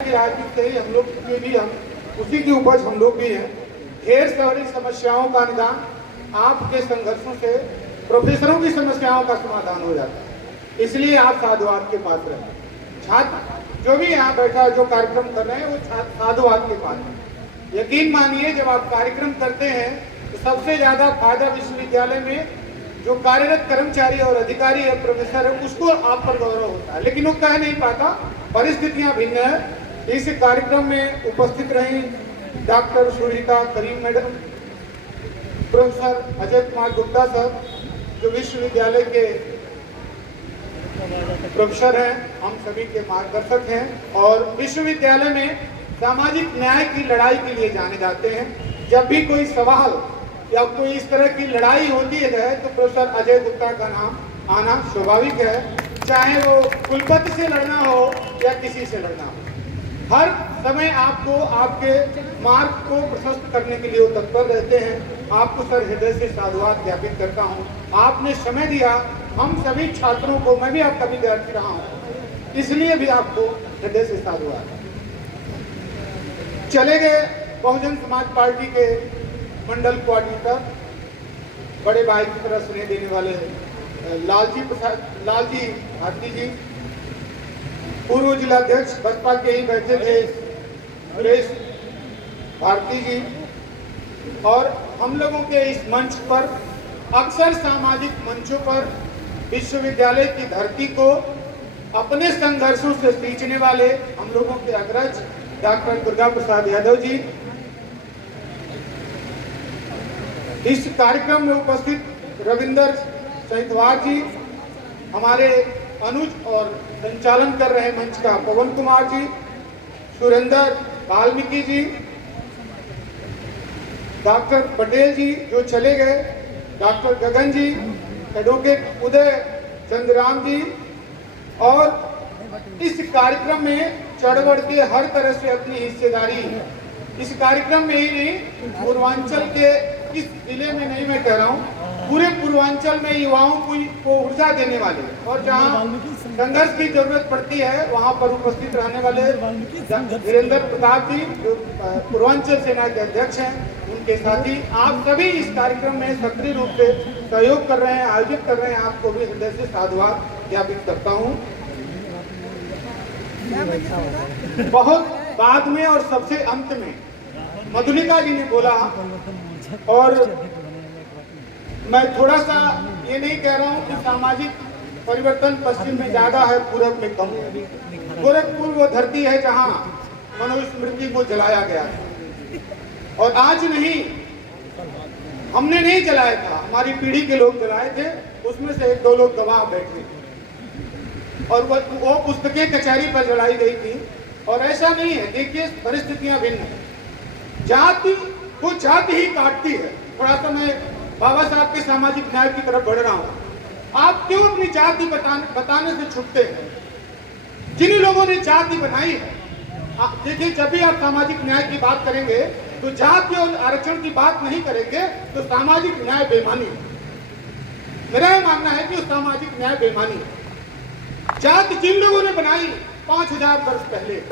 राजनीति से ही हम लोग के भी हम उसी की उपज हम लोग भी हैं। ढेर सारी समस्याओं का निदान आपके संघर्षों से प्रोफेसरों की समस्याओं का समाधान हो जाता है। इसलिए आप साधुवाद के पात्र हैं। छात्र जो भी यहाँ बैठा जो कार्यक्रम कर रहे हैं वो साधुवाद के पात्र हैं। यकीन मानिए जब आप कार्यक्रम करते हैं तो सबसे ज्यादा फायदा विश्वविद्यालय में जो कार्यरत कर्मचारी और अधिकारी है, प्रोफेसर है, उसको आप पर गौरव होता है, लेकिन वो कह नहीं पाता, परिस्थितियां भिन्न है। इस कार्यक्रम में उपस्थित रही डॉक्टर सुनीता करीम मैडम, प्रोफेसर अजय कुमार गुप्ता साहब जो विश्वविद्यालय के प्रोफेसर हैं, हम सभी के मार्गदर्शक हैं और विश्वविद्यालय में सामाजिक न्याय की लड़ाई के लिए जाने जाते हैं। जब भी कोई सवाल या कोई इस तरह की लड़ाई होती है तो प्रोफेसर अजय गुप्ता का नाम आना स्वाभाविक है, चाहे वो कुलपति से लड़ना हो या किसी से लड़ना हो। हर समय आपको आपके मार्ग को प्रशस्त करने के लिए वो तत्पर रहते हैं। आपको सर हृदय से साधुवाद ज्ञापित करता हूँ। आपने समय दिया हम सभी छात्रों को, मैं भी आपका विद्यार्थी रहा हूँ, इसलिए भी आपको हृदय से साधुवाद। चले गए बहुजन समाज पार्टी के मंडल कोऑर्डिनेटर, बड़े भाई की तरह स्नेह देने वाले लालजी भारती जी, पूर्व जिलाध्यक्ष बसपा के ही बैठे थे सुरेश भारती जी, और हम लोगों के इस मंच पर अक्सर सामाजिक मंचों पर विश्वविद्यालय की धरती को अपने संघर्षों से सींचने वाले हम लोगों के अग्रज डॉक्टर दुर्गा प्रसाद यादव जी। इस कार्यक्रम में उपस्थित रविंदर सहितवार जी, हमारे अनुज और संचालन कर रहे मंच का पवन कुमार जी, सुरेंद्र वाल्मीकि जी, डॉक्टर पटेल जी जो चले गए, डॉक्टर गगन जी, एडवोकेट उदय चंद्राम जी, और इस कार्यक्रम में चढ़ बढ़ के हर तरह से अपनी हिस्सेदारी, इस कार्यक्रम में ही नहीं पूर्वांचल के इस जिले में नहीं मैं कह रहा हूँ, पूरे पूर्वांचल में युवाओं को ऊर्जा देने वाले और जहाँ संघर्ष की जरूरत पड़ती है वहाँ पर उपस्थित रहने वाले वीरेंद्र प्रताप जी जो पूर्वांचल सेना के अध्यक्ष हैं, उनके साथी आप सभी इस कार्यक्रम में सक्रिय रूप से सहयोग कर रहे हैं, आयोजित कर रहे हैं। आपको भी हृदय से साधुवाद ज्ञापित करता हूँ। बहुत बाद में और सबसे अंत में मधुलिका जी ने बोला, और मैं थोड़ा सा ये नहीं कह रहा हूँ कि सामाजिक परिवर्तन पश्चिम में ज्यादा है, पूरब में कम है। गोरखपुर वो धरती है जहाँ मनुस्मृति को जलाया गया था, और आज नहीं, हमने नहीं जलाया था, हमारी पीढ़ी के लोग जलाए थे, उसमें से एक दो लोग गवाह बैठे और वो पुस्तकें कचहरी पर जलाई गई थी। और ऐसा नहीं है, देखिए परिस्थितियां भिन्न है, जाति वो जाति ही काटती है। थोड़ा सा मैं बाबा साहब के सामाजिक न्याय की तरफ बढ़ रहा हूँ। आप क्यों अपनी जाति बताने से छुपते हैं? जिन लोगों ने जाति बनाई है, देखिए जब भी आप सामाजिक न्याय की बात करेंगे तो जाति और आरक्षण की बात नहीं करेंगे तो सामाजिक न्याय बेईमानी है। मेरा यह मानना है कि सामाजिक न्याय बेईमानी है। जाति जिन लोगों ने बनाई 5000 वर्ष पहले,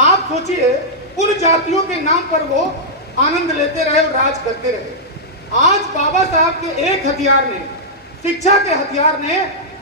आप सोचिए उन जातियों के नाम पर वो आनंद लेते रहे और राज करते रहे। आज बाबा साहब के एक हथियार ने, शिक्षा के हथियार ने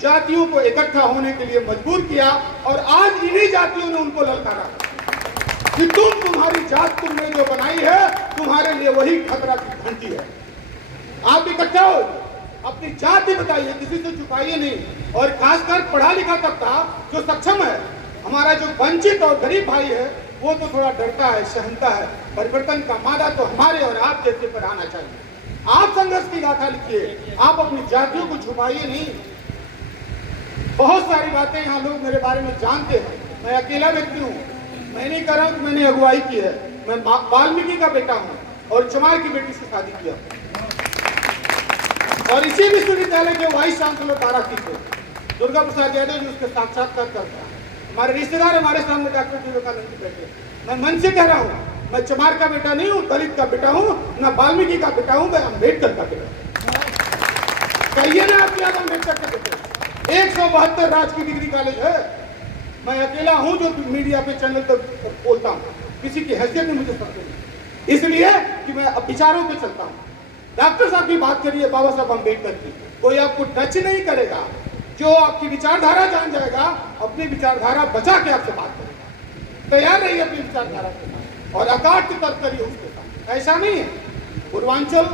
जातियों को इकट्ठा होने के लिए मजबूर किया, और आज इन्हीं जातियों ने उनको ललकारा कि तुम्हारी जात तुमने जो बनाई है तुम्हारे लिए वही खतरा की घंटी है। आप इकट्ठा हो, अपनी जाति बताइए, किसी से छुपाइए नहीं। और खासकर पढ़ा लिखा तबका जो सक्षम है, हमारा जो वंचित और गरीब भाई है, वो तो थोड़ा डरता है, सहनता है। परिवर्तन का मादा तो हमारे और आप जैसे पर आना चाहिए। आप संघर्ष की गाथा लिखिए, आप अपनी जातियों को छुपाइए नहीं। बहुत सारी बातें यहाँ लोग मेरे बारे में जानते हैं। मैं अकेला व्यक्ति हूँ, मैं नहीं कह रहा हूँ कि मैंने अगुवाई की है। मैं वाल्मीकि का बेटा हूँ और चमार की बेटी से शादी किया, और इसी विश्वविद्यालय के वाइस चांसलर तारापीठ थे दुर्गा प्रसाद यादव जी, उसके साक्षात्कार करता है। हमारे रिश्तेदार हमारे सामने डॉक्टर विवेकानंद जी बैठे। मैं मन से कह रहा हूँ, मैं चमार का बेटा नहीं हूँ, दलित का बेटा हूँ, न वाल्मीकि का बेटा हूँ, मैं अम्बेडकर का बेटा। कहिए ना आप अम्बेडकर के बेटे। 172 राज की डिग्री कॉलेज है, मैं अकेला हूं जो मीडिया पे चैनल पर बोलता हूं, किसी की हैसियत में मुझे फर्क नहीं, इसलिए कि मैं विचारों पे चलता हूं। डॉक्टर साहब की बात करिए, बाबा साहब अम्बेडकर की, कोई आपको टच नहीं करेगा। जो आपकी विचारधारा जान जाएगा, अपनी विचारधारा बचा के आपसे बात करेगा। तैयार रहिए अपनी विचारधारा के साथ और अकाट तर्क करिए उसके साथ। ऐसा नहीं है पूर्वांचल,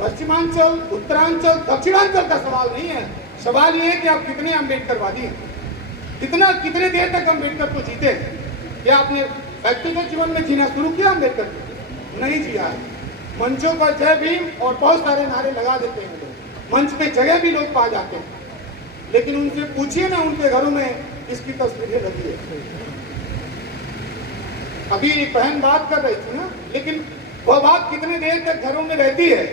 पश्चिमांचल, उत्तरांचल, दक्षिणांचल का सवाल नहीं है। सवाल ये है कि आप कितने अम्बेडकरवादी हैं, कितने देर तक अम्बेडकर को जीते हैं। क्या आपने व्यक्तिगत जीवन में जीना शुरू किया अम्बेडकर को? नहीं जिया है। मंचों पर जय भीम और बहुत सारे नारे लगा देते हैं लोग, मंच पे जगह भी लोग पा जाते हैं, लेकिन उनसे पूछिए ना उनके घरों में किसकी तस्वीरें लगी है। अभी एक बहन बात कर रही थी ना, लेकिन वह बात कितने देर तक घरों में रहती है।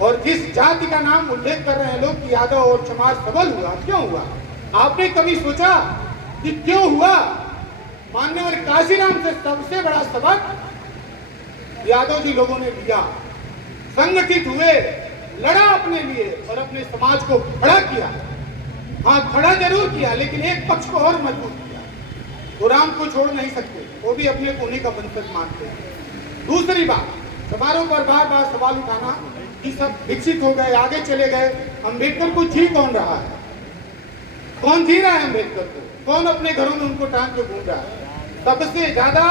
और जिस जाति का नाम उल्लेख कर रहे हैं लोग कि यादव और चमार सबल हुआ, क्यों हुआ? आपने कभी सोचा कि क्यों हुआ? माननीय काशीराम से सबसे बड़ा सबक यादव जी लोगों ने लिया, संगठित हुए, लड़ा अपने लिए और अपने समाज को खड़ा किया। हाँ, खड़ा जरूर किया, लेकिन एक पक्ष को और मजबूत किया। गुलाम को छोड़ नहीं सकते, वो भी अपने कोने का वंशज मानते हैं। दूसरी बात, समारोह पर बार बार सवाल उठाना कि सब विकसित हो गए, आगे चले गए, अम्बेडकर को जी कौन रहा है? कौन जी रहा है अम्बेडकर को? कौन अपने घरों में उनको टांग के घूम रहा है? सबसे ज्यादा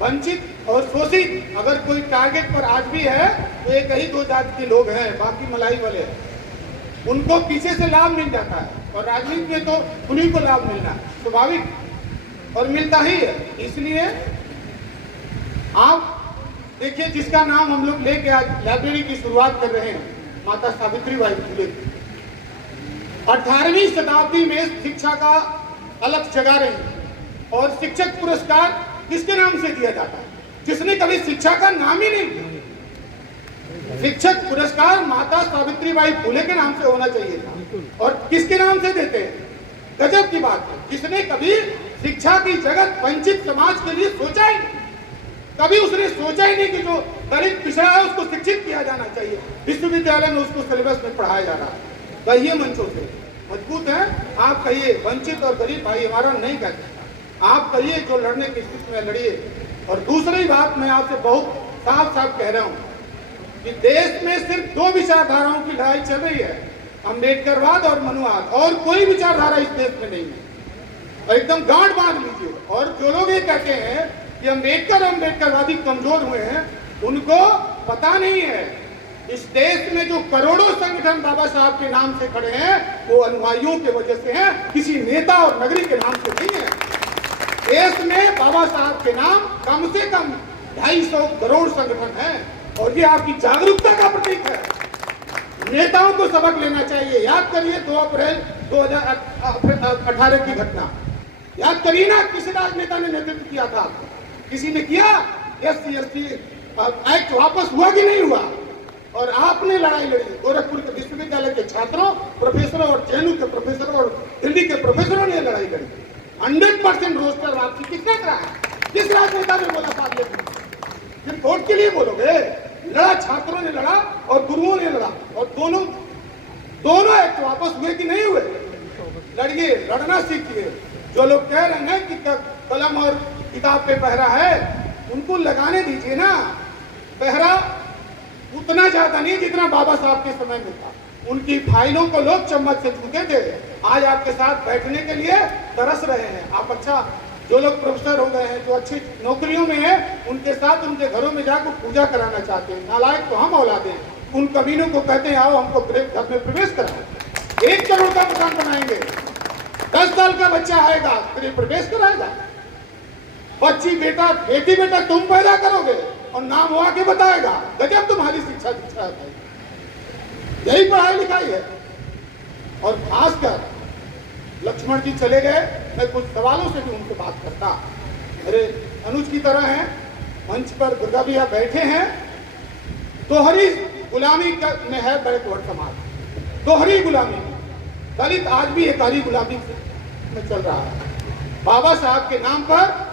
वंचित और शोषित अगर कोई टारगेट पर आज भी है तो एक ही दो जाति के लोग हैं, बाकी मलाई वाले हैं। उनको पीछे से लाभ मिल जाता है, और राजनीति में तो उन्हीं को लाभ मिलना है, स्वाभाविक, और मिलता ही है। इसलिए आप देखिए, जिसका नाम हम लोग लेके आज लाइब्रेरी की शुरुआत कर रहे हैं, माता सावित्रीबाई फुले। 18वीं शताब्दी में शिक्षा का अलग जगा रही, और शिक्षक पुरस्कार किसके नाम से दिया जाता है? जिसने कभी शिक्षा का नाम ही नहीं लिया। शिक्षक पुरस्कार माता सावित्रीबाई फुले के नाम से होना चाहिए था, और किसके नाम से देते हैं? गजब की बात है, जिसने कभी शिक्षा की जगत वंचित समाज के लिए सोचा ही नहीं। कभी उसने सोचा ही नहीं कि जो दलित पिछड़ा है उसको शिक्षित किया जाना चाहिए, विश्वविद्यालय में उसको सिलेबस में पढ़ाया जा रहा है। कहिए मंचों से मजबूत है, आप कहिए वंचित और गरीब भाई हमारा नहीं कहते, आप कहिए जो लड़ने की स्थिति में लड़िए। और दूसरी बात मैं आपसे बहुत साफ साफ कह रहा हूं कि देश में सिर्फ दो विचारधाराओं की लड़ाई चल रही है, अम्बेडकरवाद और मनुवाद, और कोई विचारधारा इस देश में नहीं है। और एकदम गांठ बांध लीजिए। और जो लोग ये कहते हैं कि अम्बेडकरवादी कमजोर हुए हैं, उनको पता नहीं है इस देश में जो करोड़ों संगठन बाबा साहब के नाम से खड़े हैं, वो अनुयायियों की वजह से हैं, किसी नेता और नगरी के नाम से नहीं है। देश में बाबा साहब के नाम कम से कम 250 करोड़ संगठन हैं, और ये आपकी जागरूकता का प्रतीक है। नेताओं को सबक लेना चाहिए। याद करिए 2 अप्रैल 2018 की घटना, याद करिए ना, किस राजनेता ने नेतृत्व किया था? किसी ने किया? SC/ST एक्ट वापस हुआ कि नहीं हुआ? और आपने लड़ाई लड़ी, गोरखपुर के विश्वविद्यालय के छात्रों, प्रोफेसरों और JNU के प्रोफेसरों और दिल्ली के प्रोफेसरों ने लड़ाई लड़ी। 100% रोस्टर वापसी किसने कराया? किस राजनेता ने बोला साथ लेकर? फिर वोट के लिए बोलोगे? लड़ा, छात्रों ने लड़ा और गुरुओं ने लड़ा, और दोनों एक्ट वापस हुए कि नहीं हुए? लड़िए, लड़ना सीखिए। जो लोग कह रहे हैं कि कलम और किताब पे पहरा है, उनको लगाने दीजिए ना। पहरा उतना ज्यादा नहीं जितना बाबा साहब के समय में था। उनकी फाइलों को लोग चम्मच से छूते थे, आज आपके साथ बैठने के लिए तरस रहे हैं। आप अच्छा, जो लोग प्रोफेसर हो गए हैं, जो अच्छी नौकरियों में हैं, उनके साथ उनके घरों में जाकर पूजा कराना चाहते हैं। नालायक तो हम औलादे हैं। उन कमीनों को कहते हैं आओ हमको घर में प्रवेश कराओ। 1 करोड़ का मकान बनाएंगे, 10 साल का बच्चा आएगा फिर प्रवेश कराएगा। बेटी बेटा तुम पैदा करोगे और नाम हुआ के बताएगा। गजब तुम्हारी शिक्षा दीक्षा है, यही पढ़ाई लिखाई है। और खासकर लक्ष्मण जी चले गए, मैं कुछ सवालों से भी उनसे बात करता। अरे अनुज की तरह हैं, मंच पर दुर्गा भैया बैठे हैं। दोहरी गुलामी में है बैकवर्ड समाज, दोहरी गुलामी में। दलित आज भी एकारी गुलामी में चल रहा है। बाबा साहब के नाम पर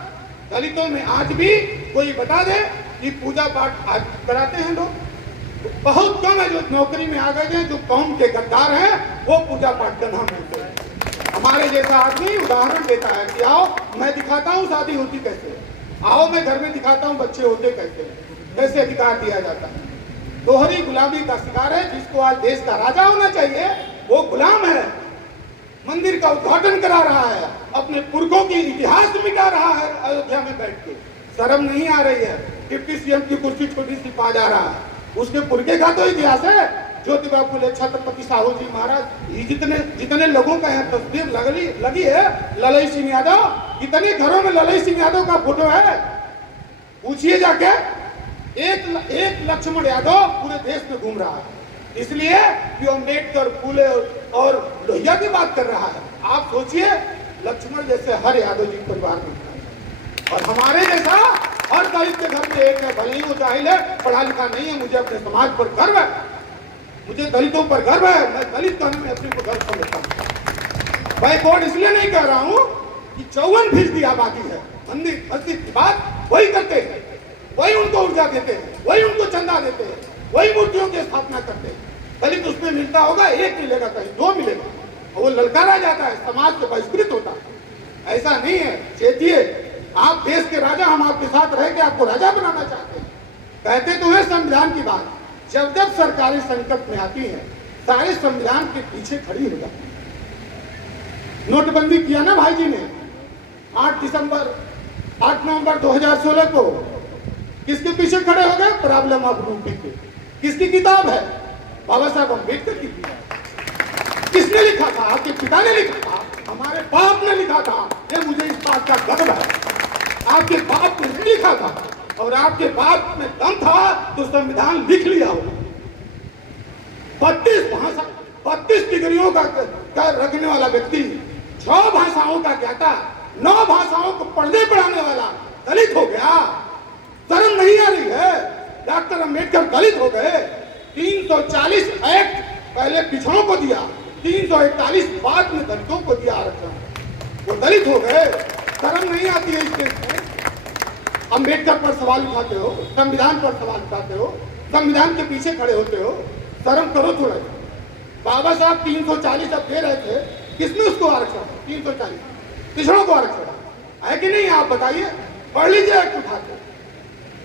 दलितों में आज भी कोई बता दे कि पूजा पाठ आज कराते हैं लोग? बहुत कम है जो नौकरी में आ गए हैं, जो कौम के गद्दार हैं वो पूजा पाठ का नाम लेते हैं। हमारे जैसा आदमी उदाहरण देता है कि आओ मैं दिखाता हूँ शादी होती कैसे, आओ मैं घर में दिखाता हूँ बच्चे होते कैसे, कैसे अधिकार दिया जाता है। दोहरी गुलामी का शिकार है। जिसको आज देश का राजा होना चाहिए वो गुलाम है। मंदिर का उद्घाटन करा रहा है, अपने पुरखों की इतिहास मिटा रहा है अयोध्या में बैठ के। शर्म नहीं आ रही है। डिप्टी सीएम की कुर्सी छोटी सी पा जा रहा है। उसके पुरखे का तो इतिहास है। ज्योतिबा फुले, छत्रपति साहू जी महाराज, ये जितने लोगों का यहाँ तस्वीर लगी है, ललई सिंह यादव, कितने घरों में ललई सिंह यादव का फोटो है पूछिए जाके। एक लक्ष्मण यादव पूरे देश में घूम रहा है इसलिए कि अम्बेडकर, फुले और लोहिया की बात कर रहा है। आप सोचिए लक्ष्मण जैसे हर यादव जी परिवार में और हमारे जैसा हर दलित के घर में एक है, भले ही वो जाहिल है, पढ़ा लिखा नहीं है। मुझे अपने समाज पर गर्व है, मुझे दलितों पर गर्व है। मैं दलित कहने में अपने को गर्व समझता हूँ। बैकवर्ड इसलिए नहीं कह रहा हूँ कि 54% आबादी है। मंदिर मस्जिद की बात वही करते हैं, वही उनको ऊर्जा देते हैं, वही उनको चंदा देते हैं, वही मूर्तियों की स्थापना करते हैं। दलित उसमें मिलता होगा, एक मिलेगा, कहीं दो मिलेगा, और वो ललकारा जाता है, समाज से बहिष्कृत होता है। ऐसा नहीं है। चेतिए, आप देश के राजा, हम आपके साथ रह के आपको राजा बनाना चाहते हैं। कहते तो है संविधान की बात। जब जब सरकारें संकट में आती हैं, सारे संविधान के पीछे खड़ी हो जाती है। नोटबंदी किया ना भाई जी ने 8 नवंबर 2016 को, किसके पीछे खड़े हो गए? प्रॉब्लम ऑफ रूपी के। किसकी किताब है? बाबा साहब अम्बेडकर की किताब। किसने लिखा था? आपके पिता ने लिखा था, हमारे बाप ने लिखा था। ये मुझे इस बात का गर्व है। आपके बाप ने नहीं लिखा था, और आपके बाप में दम था तो संविधान लिख लिया हो। 32 डिग्रियों का रखने वाला व्यक्ति, 6 भाषाओं का ज्ञाता, 9 भाषाओं को पढ़ने पढ़ाने वाला दलित हो गया। शर्म नहीं आ रही है? डॉक्टर अम्बेडकर दलित हो गए। 340 एक्ट पहले पिछड़ों को दिया, 341 बाद में दलितों को दिया आरक्षण। वो दलित हो गए। शर्म नहीं आती है इस देश में? अम्बेडकर पर सवाल उठाते हो, संविधान पर सवाल उठाते हो, संविधान के पीछे खड़े होते हो। शर्म करो थोड़ा। बाबा साहब 340 अब दे रहे थे, किसने उसको आरक्षण? 340 पिछड़ों को आरक्षण है कि नहीं? आप बताइए, पढ़ लीजिए एक्ट उठा के।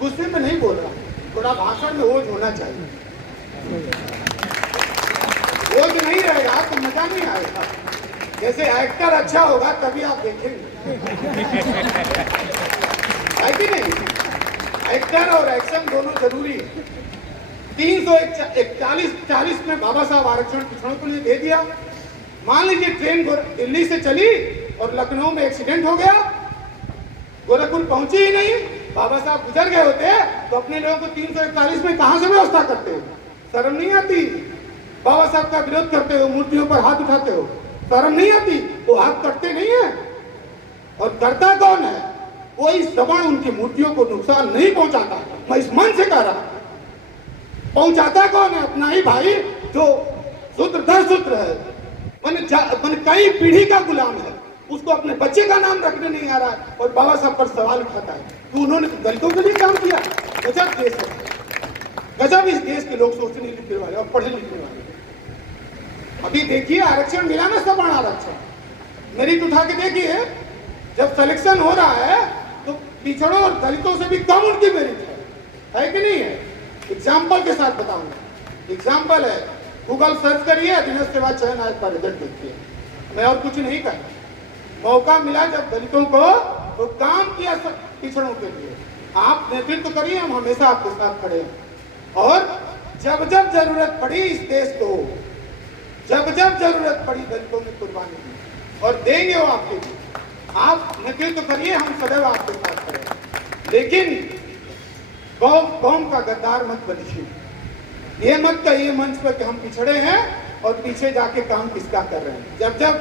गुस्से में नहीं बोल रहा, थोड़ा भाषण में ओज होना चाहिए। ओज नहीं रहेगा तो मजा नहीं आएगा। जैसे एक्टर अच्छा होगा तभी आप देखेंगे, है कि नहीं? एक्टर और एक्शन दोनों जरूरी है। 341 में बाबा साहब आरक्षण पिछड़ों को लिए दे दिया। मान लीजिए ट्रेन दिल्ली से चली और लखनऊ में एक्सीडेंट हो गया, गोरखपुर पहुंची ही नहीं, बाबा साहब गुजर गए होते तो अपने लोगों को 341 में कहां से व्यवस्था करते हो? शर्म नहीं आती? बाबा साहब का विरोध करते हो, मूर्तियों पर हाथ उठाते हो, शर्म नहीं आती? वो हाथ करते नहीं है। और करता कौन है? कोई श्रवण उनकी मूर्तियों को नुकसान नहीं पहुंचाता। मैं इस मन से कह रहा, पहुंचाता कौन है? अपना ही भाई जो सूत्र दर सूत्र है, मन कई पीढ़ी का गुलाम है, उसको अपने बच्चे का नाम रखने नहीं आ रहा है और बाबा साहब पर सवाल उठाता है। तो उन्होंने दलितों के लिए काम किया। गजब देश है, गजब इस देश के लोग सोचने लिखने वाले और पढ़े लिखने वाले। अभी देखिए आरक्षण मिला ना, समान आरक्षण। मेरिट उठा के देखिए, जब सिलेक्शन हो रहा है तो पिछड़ों और दलितों से भी कम उनकी मेरिट है कि नहीं है? एग्जाम्पल के साथ बताऊंगा। एग्जाम्पल है, गूगल सर्च करिए, अधीनस्थ सेवा चयन आयोग का रिजल्ट देखिए। मैं और कुछ नहीं कहता। मौका मिला जब दलितों को, तो काम किया पिछड़ों के लिए। आप नेतृत्व करिए, हम हमेशा आपके साथ खड़े हैं। और जब जब जरूरत पड़ी इस देश को, जब जब जरूरत पड़ी दलितों में कुर्बानी दी और देंगे वो आपके लिए। आप नेतृत्व करिए, हम सदैव आपके साथ खड़े हैं। लेकिन कौम का गद्दार मत बनिए। ये मत कहिए मंच पर कि हम पिछड़े हैं और पीछे जाके काम किसका कर रहे हैं। जब जब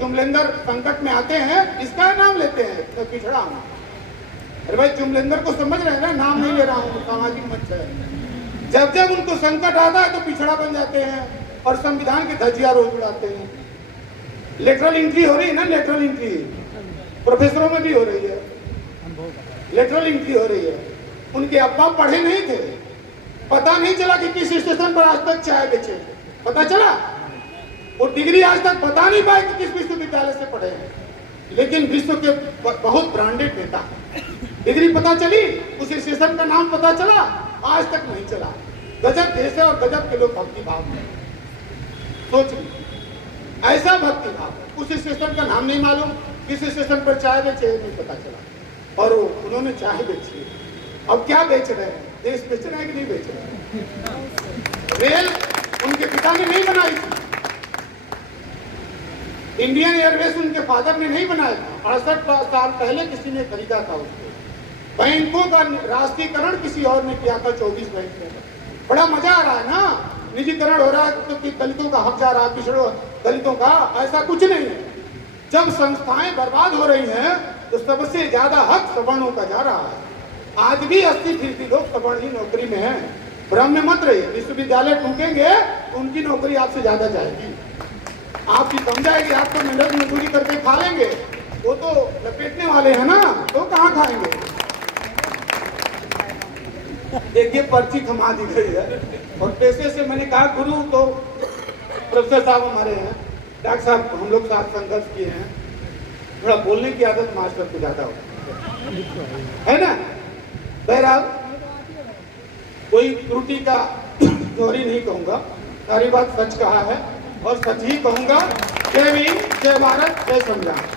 जुमलेंदर संकट में आते हैं, इसका नाम लेते हैं तो पिछड़ा हूं। अरे भाई जुमलेंदर को समझ रहे हैं ना, नाम नहीं ले रहा हूं, सामाजिक मंच है। जब जब उनको संकट आता है तो पिछड़ा बन जाते हैं और संविधान की धज्जियां रोज उड़ाते हैं। लेटरल एंट्री हो रही है ना, लेटरल एंट्री प्रोफेसरों में भी हो रही है, लेटरल एंट्री हो रही है। उनके अब्बा पढ़े नहीं थे, पता नहीं चला कि किस स्टेशन पर आज तक चाय बेचे, पता चला? वो डिग्री आज तक बता नहीं पाए कि किस विश्वविद्यालय से पढ़े हैं, लेकिन विश्व के बहुत ब्रांडेड नेता डिग्री पता चली, उस स्टेशन का नाम पता चला, आज तक नहीं चला। गजब देश है और गजब के लोग भक्ति भाव में सोच ली, ऐसा भक्ति भाव। उस स्टेशन का नाम नहीं मालूम, किस स्टेशन पर चाय बेचे नहीं पता चला, और उन्होंने चाय बेची। अब क्या बेच रहे हैं, देश बेच रहे हैं कि नहीं बेच रहे हैं? रेल उनके पिता ने नहीं बनाई थी, इंडियन एयरवेज उनके फादर ने नहीं बनाया था, 68 साल पहले किसी ने खरीदा था उसको। बैंकों का राष्ट्रीयकरण किसी और ने किया था 24 बैंक में। बड़ा मजा आ रहा है ना, निजीकरण हो रहा है तो कि दलितों का हक जा रहा है, पिछड़ों दलितों का, ऐसा कुछ नहीं है। जब संस्थाएं बर्बाद हो रही हैं तो सबसे ज्यादा हक सवर्णों का जा रहा है। आज भी 80% लोग सवर्ण ही नौकरी में हैं। भ्रम में मत रहिए, विश्वविद्यालय टूटेंगे तो उनकी नौकरी आपसे ज्यादा जाएगी, आपकी कम जाएगी। आप तो मेहनत मजदूरी करके खा लेंगे, वो तो लपेटने वाले हैं ना, तो कहाँ खाएंगे। देखिए पर्ची थमा दी गई है, और पैसे से मैंने कहा गुरु तो प्रोफेसर साहब हमारे हैं, डॉक्टर साहब हम लोग साथ संघर्ष किए हैं, थोड़ा बोलने की आदत मास्टर को ज्यादा होती है ना। बहरहाल कोई त्रुटि का चोरी नहीं कहूंगा, सारी बात सच कहा है और सच ही कहूंगा। जय भीम, जय भारत, जय संविधान।